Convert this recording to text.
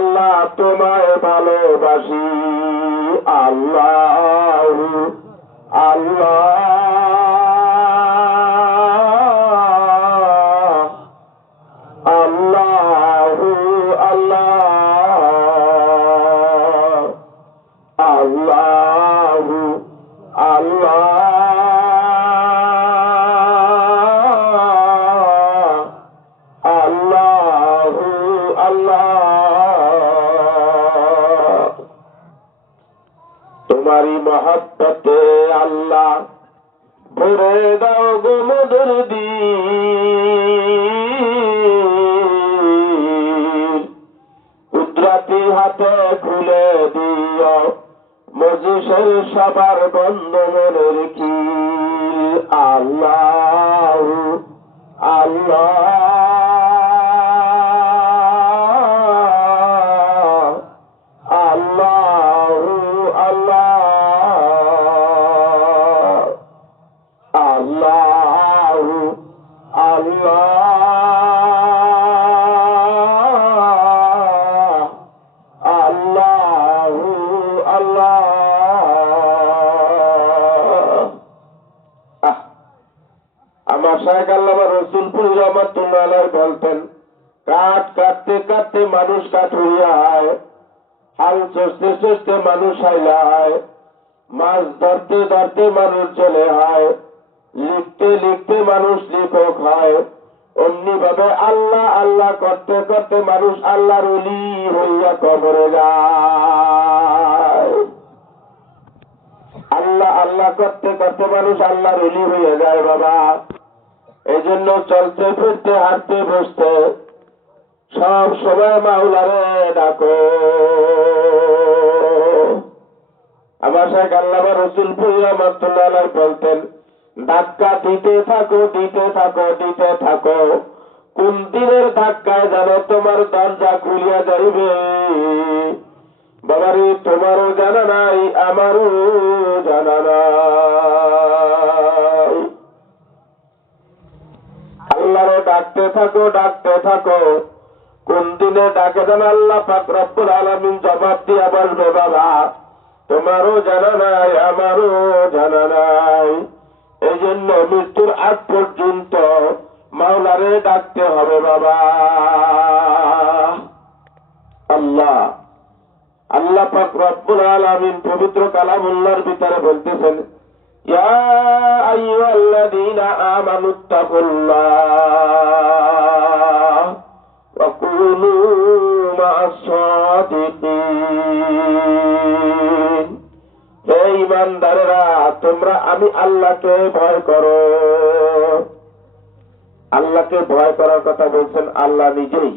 আল্লাহ তোমায় ভালোবাসি। আল্লাহ আল্লাহ আল্লাহু আল্লাহ আল্লাহু আল্লাহ আল্লাহু আল্লাহ। তোমারই মহব্বতে আল্লাহ ভরে দাও গো মধুর দিল, কুদরতি হাতে খুলে দিও মজলিসের সবার বন্ধ মনের খিল। আল্লাহ আল্লাহ আল্লাহু আল্লাহ আল্লাহু আল্লাহ আল্লাহু আল্লাহ। আমার শায়েখ আল্লামা রসুলপুর রহমাতুল্লাহ আলাইহি বলতেন, কাঠ কাটতে কাটতে মানুষ কাঠ হইয়া হয়, হাল চষতে চষতে মানুষ হাইলা হয়, মাছ ধরতে ধরতে মানুষ চলে হয়, লিখতে লিখতে মানুষ লেখক হয়। অমনি ভাবে আল্লাহ আল্লাহ করতে করতে মানুষ আল্লাহর ওলি হইয়া কবরে যায়। আল্লাহ আল্লাহ করতে করতে মানুষ আল্লাহর ওলি হইয়া যায় বাবা। এই জন্য চলতে ফিরতে হাঁটতে বসতে সব সময় মাওলারে ডাকো। আমার শায়েখ আল্লামা রসুলপুর রহমাতুল্লাহ আলাইহি বলতেন, ধাক্কা দিতে থাকো দিতে থাকো দিতে থাকো, কোন দিনের ধাক্কায় জানো তোমার দরজা খুলিয়া যাইবে। বাবারে তোমারও জানা নাই, আমারও জানা নাই। আল্লাহরে ডাকতে থাকো ডাকতে থাকো, কোন দিনে ডাকে যেন আল্লাহ পাক রব্বুল আলামিন জবাব দিয়া বলবে বাবা তোমারও জানা নাই, আমারও জানা নাই। এই জন্য মৃত্যুর আগ পর্যন্ত মাওলারে ডাকতে হবে বাবা। আল্লাহ আল্লাহ পাক রব্বুল আলামিন পবিত্র কালামুল্লাহর ভিতরে বলতেছেন, ইয়া আইয়ুহাল্লাযীনা আমানুত্তাকুল্লাহ ওয়া কুনু মা'আস সাদিকিন। হে ঈমানদারেরা, তোমরা আমি আল্লাহকে ভয় করো। আল্লাহকে ভয় করার কথা বলছেন আল্লাহ নিজেই।